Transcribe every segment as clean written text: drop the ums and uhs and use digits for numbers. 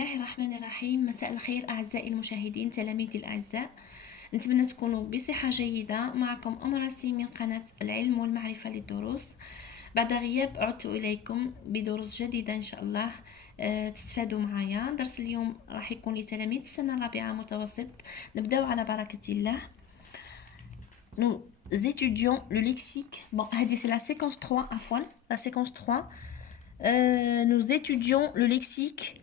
الله الرحمن الرحيم. مساء الخير أعزائي المشاهدين تلاميذي الأعزاء، نتمنى تكونوا بصحة جيدة. معكم أم راسي من قناة العلم والمعرفة للدروس. بعد غياب عدت إليكم بدروس جديدة إن شاء الله تستفادوا معايا. درس اليوم راح يكون لتلاميذ السنة الرابعة متوسط. نبداو على بركة الله. Nous étudions le lexique. Bon, c'est la séquence 3, Afwan, la séquence 3. Nous étudions le lexique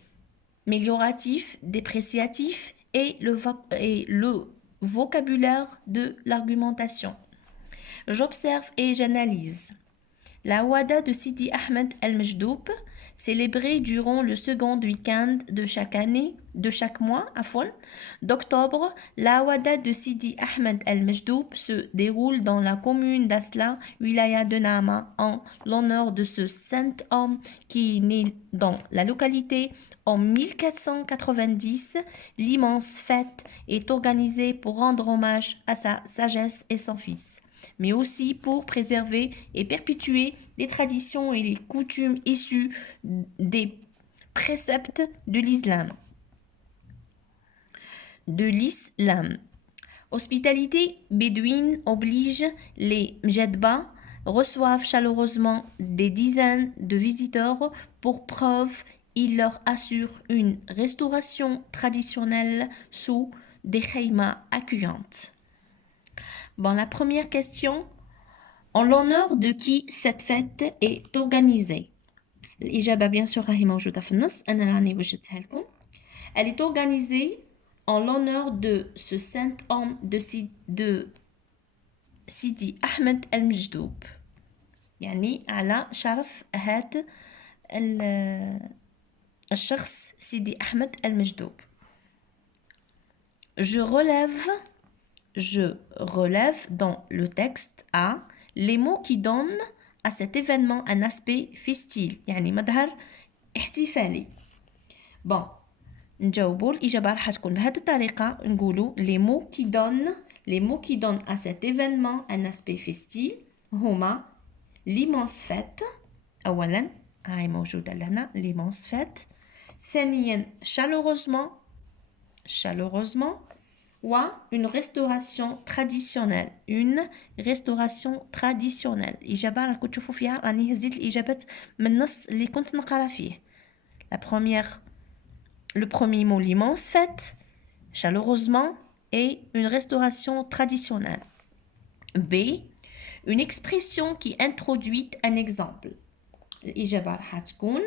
mélioratif, dépréciatif et le vocabulaire de l'argumentation. J'observe et j'analyse. La Wada de Sidi Ahmed El-Majdoub, célébrée durant le second week-end de chaque mois, d'octobre, la Wada de Sidi Ahmed El-Majdoub se déroule dans la commune d'Asla, wilaya de Nama, en l'honneur de ce saint homme qui est né dans la localité en 1490. L'immense fête est organisée pour rendre hommage à sa sagesse et son fils, mais aussi pour préserver et perpétuer les traditions et les coutumes issues des préceptes de l'islam. Hospitalité bédouine oblige, les mjedba reçoivent chaleureusement des dizaines de visiteurs. Pour preuve, ils leur assurent une restauration traditionnelle sous des khaymas accueillantes. Bon, la première question, en l'honneur de qui cette fête est organisée? الإجابة bien sûr راهي موجودة في النص، أنا راني وجدتها لكم. Elle est organisée en l'honneur de ce saint homme de Sidi Ahmed El-Majdoub. يعني على شرف هذا الشخص سيدي أحمد المجدوب. Je relève dans le texte A les mots qui donnent à cet événement un aspect festif, يعني مظهر احتفالي. Bon, نجاوبوا الإجابة راح تكون بهذه الطريقة. نقولوا les mots qui donnent à cet événement un aspect festif هما l'immense fête. أولا هاي موجودة لنا l'immense fête. ثانيا chaleureusement ou une restauration traditionnelle. الإجابة راكم تشوفوا فيها راني هزيت الإجابات من النص اللي كنت نقرا فيه. Le premier mot, l'immense fête, chaleureusement, et une restauration traditionnelle. B, une expression qui introduit un exemple. الإجابة راح تكون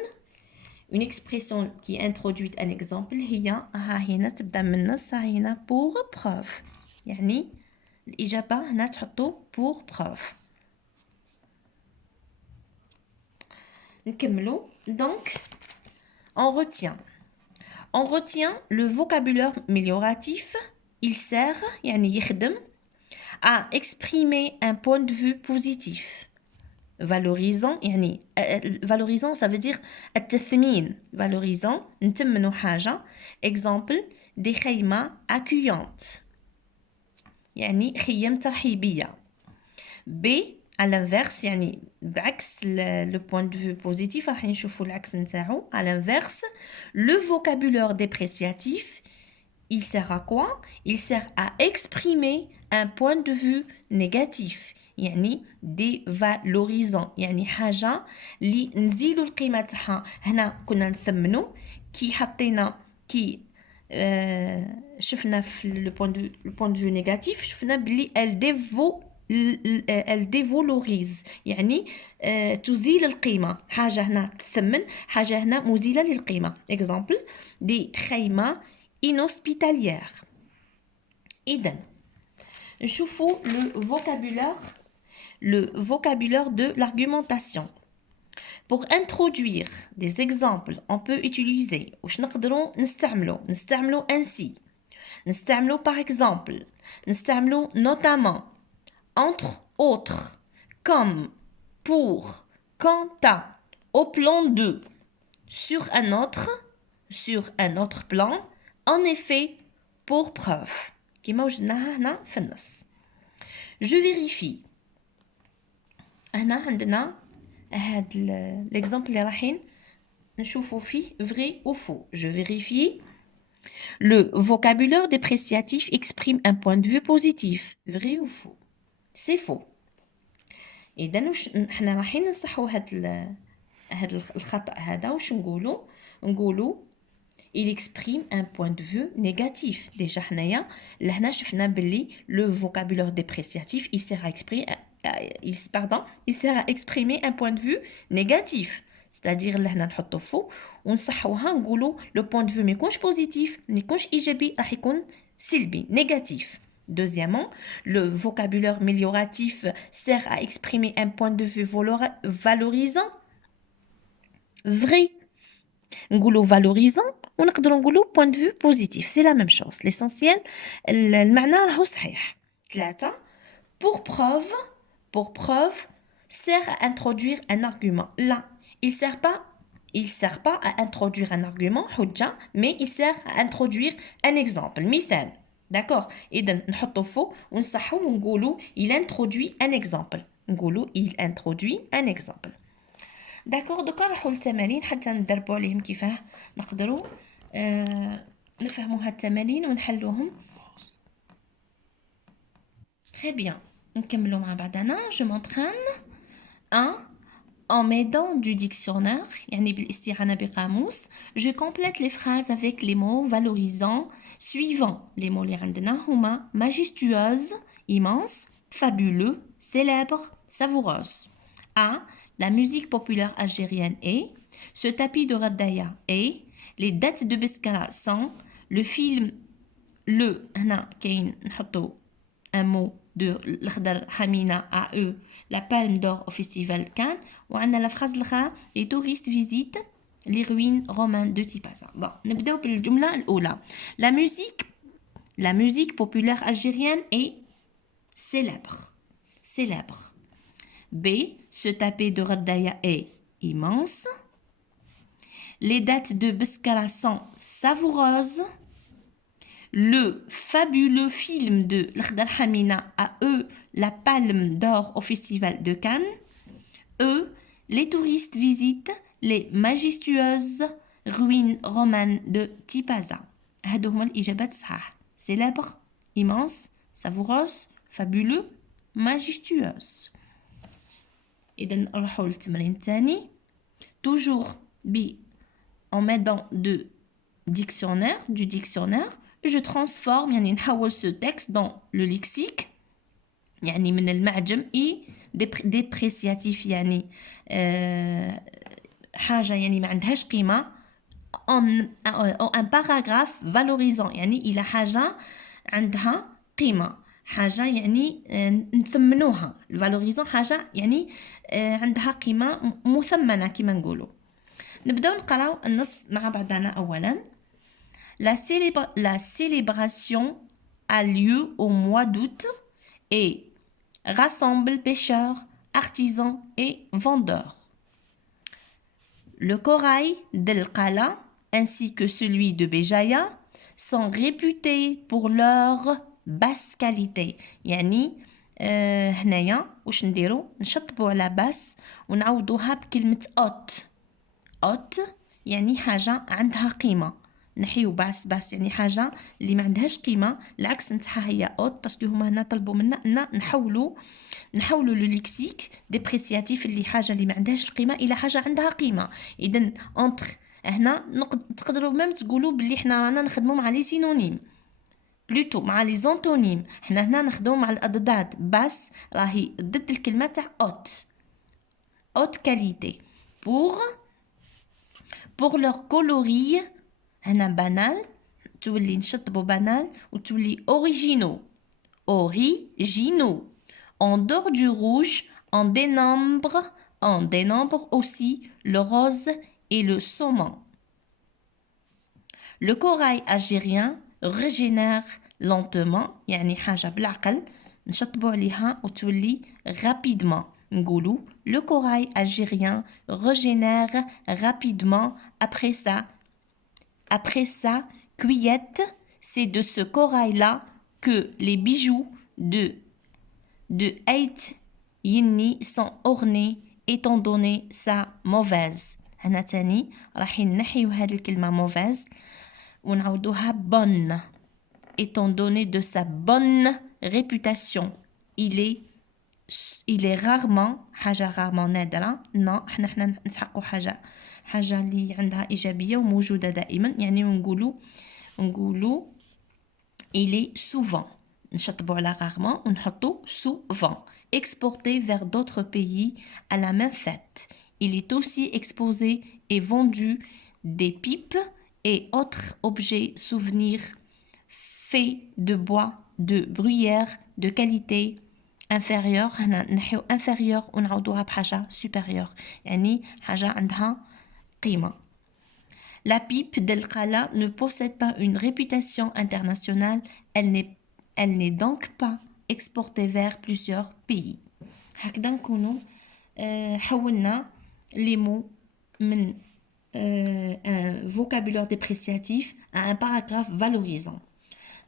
une expression qui introduit un exemple هي هنا تبدا من النص هنا pour preuve. يعني الإجابة هنا تحطوا pour preuve. نكملوا. Donc on retient le vocabulaire mélioratif. Il sert يعني يخدم à exprimer un point de vue positif. Valorisant يعني valorisant ça veut dire التثمين. Valorisant نتمنوا حاجة. Exemple des خيمة accueillantes يعني خيم ترحيبية. B à l'inverse يعني بعكس le point de vue positif راح نشوفوا العكس نتاعو. À l'inverse, le vocabulaire dépréciatif, il sert à quoi? Il sert à exprimer un point de vue négatif يعني dévalorisant يعني حاجة اللي نزيلوا القيمة تاعها. هنا كنا نثمنوا كي حطينا كي شفنا في le point de vue négatif شفنا بلي elle dévalorise يعني تزيل القيمة. حاجة هنا تثمن، حاجة هنا مزيلة للقيمة. Exemple des خيمة inhospitalières. إذن نشوفوا le vocabulaire de l'argumentation. Pour introduire des exemples, on peut utiliser واش نقدروا نستعملوا ainsi. نستعملوا par exemple. نستعملوا notamment. Entre autres. Comme. Pour. Quant à. Au plan de. Sur un autre plan. En effet. Pour preuve. كما وجدناها هنا في النص. Je vérifie. هنا عندنا هاد l'exemple اللي رايحين نشوفوا فيه vrai ou faux. Je vérifie. Le vocabulaire dépréciatif exprime un point de vue positif. Vrai ou faux? C'est faux. إذا حنا رايحين نصحوا هاد الخطأ هذا. واش نقولوا il exprime un point de vue négatif. Déjà حنايا لهنا شفنا باللي le vocabulaire dépréciatif il sert à exprimer un point de vue négatif. C'est-à-dire لهنا نحطو فوق ونصحوها نقولوا le point de vue ما يكونش positif ما يكونش ايجابي راح يكون سلبي négatif. Deuxièmement, le vocabulaire amélioratif sert à exprimer un point de vue valorisant. Vrai. نقولوا valorisant ونقدروا نقولوا point de vue positif. C'est la même chose. L'essentiel المعنى راهو صحيح. 3. Pour preuve sert à introduire un argument. Là, il sert pas à introduire un argument, حجة, mais il sert à introduire un exemple. مثال. D'accord. إذا نحطو فوق ونصحو ونقولوا il introduit un exemple. نقولوا il introduit un exemple. داكوغ. دوكا نروحو للتمارين حتى ندربوا عليهم كيفاه نقدروا نفهموا هاد التمارين ونحلوهم. Très bien. نكملوا مع بعضنا. Je m'entraîne. 1. En m'aidant du dictionnaire, يعني بالاستعانة بقاموس, je complète les phrases avec les mots valorisants suivants. Les mots اللي عندنا هما majestueuse, immense, fabuleux, célèbre, savoureuse. A. La musique populaire algérienne est. Ce tapis de Radaya est. Les dates de Beskara sont. Le film هنا كاين نحطو un mot de l'Akhdar Hamina à eux la palme d'or au festival Cannes. وعندنا la phrase الأخرى les touristes visitent les ruines romaines de Tipaza. Bon, نبداو بالجملة الأولى. La musique populaire algérienne est célèbre. B. Ce tapis de Radaya est immense. Les dates de Beskara sont savoureuses. Le fabuleux film de l'Akhdar Hamina a eu la palme d'or au festival de Cannes. E. Les touristes visitent les majestueuses ruines romanes de Tipaza. هادو هما الإجابات الصحاح. Célèbre, immense, savoureuse, fabuleux, majestueuse. إذا نروحو للتمرين الثاني. Toujours en m'aidant du dictionnaire, je transforme يعني نحول ce texte dans le lexique يعني من المعجم et dépréciatif يعني حاجة يعني ما عندهاش قيمة en un paragraphe valorisant يعني إلى حاجة عندها قيمة حاجة يعني نثمنوها. الفالوريزون حاجة يعني عندها قيمة مثمنة كما نقولوا. نبداو نقراو النص مع بعضنا. أولا La célébration a lieu au mois d'août et rassemble pêcheurs, artisans et vendeurs. Le corail d'El Qala ainsi que celui de Béjaïa sont réputés pour leur basse qualité. يعني هنايا واش نديرو نشطبوا على باس ونعوضوها بكلمة اوت يعني حاجة عندها قيمة. نحيو باس يعني حاجة اللي ما عندهاش قيمة. العكس نتاعها هي اوت باسكو هما هنا طلبوا منا ان نحولوا لو ليكسيك ديبريسياتيف اللي حاجة اللي ما عندهاش القيمة الى حاجة عندها قيمة. اذا اونتر هنا تقدروا ميم تقولوا باللي حنا رانا نخدموا مع لي سينونيم بلوتو مع لي زونتونيم. حنا هنا نخدموا مع الاضداد. باس راهي ضد الكلمه تاع اوت كاليتي. pour leur coloris هنا بانال تولي نشطبوا بانال وتولي originaux on dort du rouge on dénombre aussi le rose et le saumon. Le corail algérien régénère lentement يعني حاجة بالعقل نشطبوا عليها وتولي rapidement. نقولوا le corail algérien régénère rapidement après sa cueillette. C'est de ce corail-là que les bijoux de Ait Yinni sont ornés étant donné sa mauvaise هنا تاني راح نحيو هذه الكلمة mauvaise ونعودوها bonne. Étant donné de sa bonne réputation, il est rarement حاجة rarement نادرة. non حنا نسحقوا حاجة اللي عندها إيجابية وموجودة دائما. يعني نقولوا il est souvent. نشطبوا على rarement ونحطوا souvent. Exporté vers d'autres pays à la même fête. Il est aussi exposé et vendu des pipes et autres objets souvenirs faits de bois, de bruyère, de qualité inférieure. هنا نحيو inférieure ونعوضوها بحاجة supérieure. يعني حاجة عندها قيمة. La pipe d'El-Khala ne possède pas une réputation internationale. Elle n'est donc pas exportée vers plusieurs pays. هكذا نكونوا حولنا les mots من un vocabulaire dépréciatif à un paragraphe valorisant.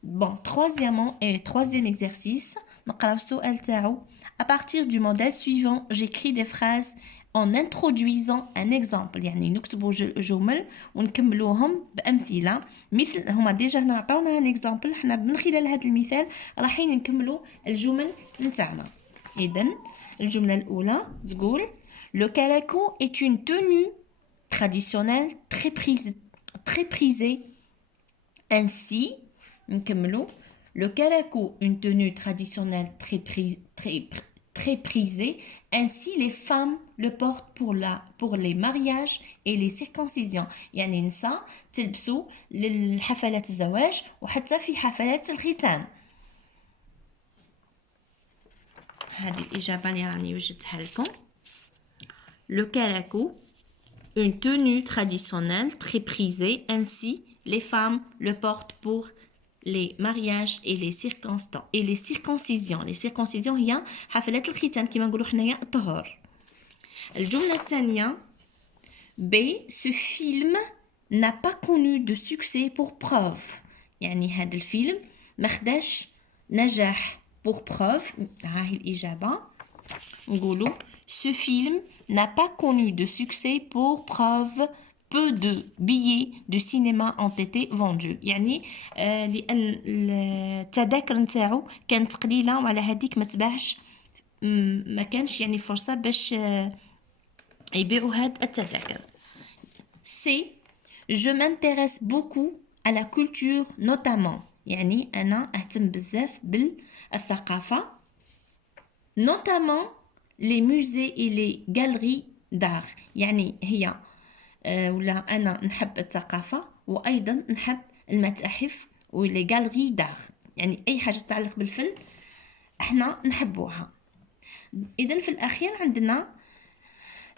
Bon, troisième exercice. نقراو السؤال تاعو. À partir du modèle suivant, j'écris des phrases en introduisant un exemple. يعني نكتبوا جمل ونكملوهم بأمثلة. مثل هما ديجا هنا عطاونا un exemple. حنا من خلال هذا المثال رايحين نكملوا الجمل نتاعنا. إذن الجملة الأولى تقول Le calaco est une tenue traditionnelle très prisée. Ainsi, نكملوا Le calaco, une tenue traditionnelle très prisée. Ainsi, les femmes le portent pour les mariages et les circoncisions. يعني النساء تلبسوا للحفلات الزواج وحتى في حفلات الختان. هذه الإجابة اللي راني وجدتها لكم. Le calaco, une tenue traditionnelle très prisée. Ainsi, les femmes le portent pour les mariages et les circoncisions. Les circoncisions هي حفلات الختان كما نقولوا حنايا الطهور. الجملة الثانية B. Ce film n'a pas connu de succès pour preuve. يعني هذا الفيلم ما خداش نجاح pour preuve. ها هي الإجابة. نقولوا Ce film n'a pas connu de succès pour preuve. Peu de billets de cinéma ont été vendus. يعني لأن التذاكر نتاعو كانت قليلة وعلى هذيك ما تباعش ما كانش يعني فرصة باش يبيعوا هاد التذاكر. C. Je m'intéresse beaucoup à la culture notamment. يعني أنا أهتم بزاف بالثقافة. Notamment les musées et les galeries d'art. يعني هي ولا أنا نحب الثقافة وأيضا نحب المتاحف ولي غالري دار. يعني أي حاجة تتعلق بالفن احنا نحبوها. إذن في الأخير عندنا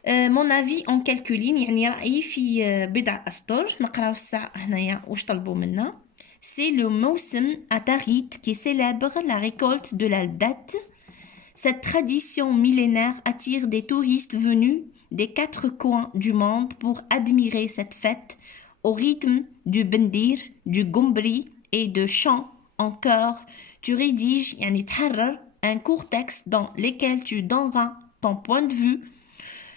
mon avis en quelques lignes. يعني رأيي في بضع أسطر. نقراو الساعة هنايا واش طلبوا منا. C'est le موسم Atarit qui célèbre la récolte de la date. Cette tradition millénaire attire des touristes venus des quatre coins du monde pour admirer cette fête au rythme du bendir, du gombri et de chants en chœur. Tu rédiges يعني تحرر un court texte dans lequel tu donneras ton point de vue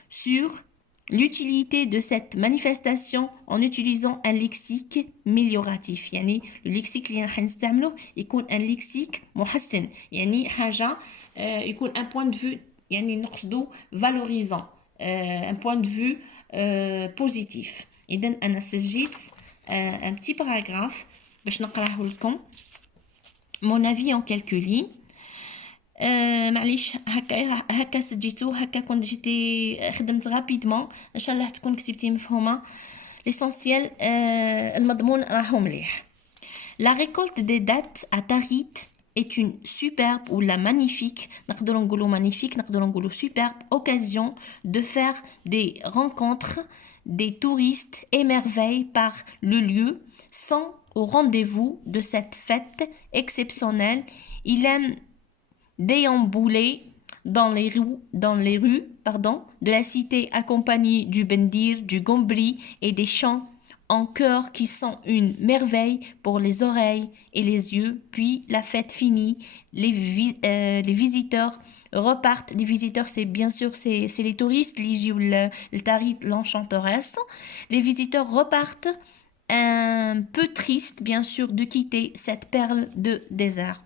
sur l'utilité de cette manifestation en utilisant un lexique amélioratif. يعني le lexique اللي راح نستعمله يكون un lexique محسن. يعني حاجة يكون un point de vue يعني نقصدو valorisant. Un point de vue positif. إذن أنا سجلت un petit paragraphe باش نقراه لكم. Mon avis en quelques lignes. معليش هكا سجلتو هكا كنت جيتي خدمت رابيدمون. ان شاء الله تكون كتبتي مفهومه. ليسونسيال المضمون راهو مليح. La récolte des dattes à Tarit est une superbe ou la magnifique, نقدروا نقولوا magnifique, نقدروا نقولوا superbe occasion de faire des rencontres des touristes émerveillés par le lieu, sont au rendez-vous de cette fête exceptionnelle. Il aime déambuler dans les rues de la cité accompagné du bendir, du gombri et des chants en chœur qui sont une merveille pour les oreilles et les yeux. Puis la fête finie, les visiteurs repartent. Les visiteurs, c'est bien sûr, c'est les touristes, les يجيو لتاريت l'enchanteresse. Les visiteurs repartent un peu tristes, bien sûr, de quitter cette perle de désert.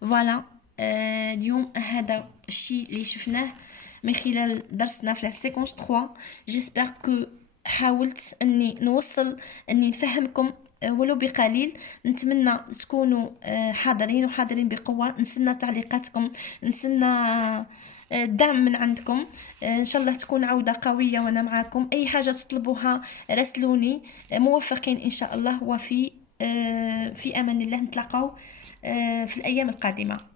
فوالا. اليوم هذا الشيء اللي شفناه من خلال درسنا في السيكونس 3. جيسبر كو حاولت اني نوصل اني نفهمكم ولو بقليل. نتمنى تكونوا حاضرين وحاضرين بقوة. نستنى تعليقاتكم، نستنى الدعم من عندكم. ان شاء الله تكون عودة قوية وانا معاكم. اي حاجة تطلبوها راسلوني. موفقين ان شاء الله، وفي في امان الله. نتلاقاو في الايام القادمة.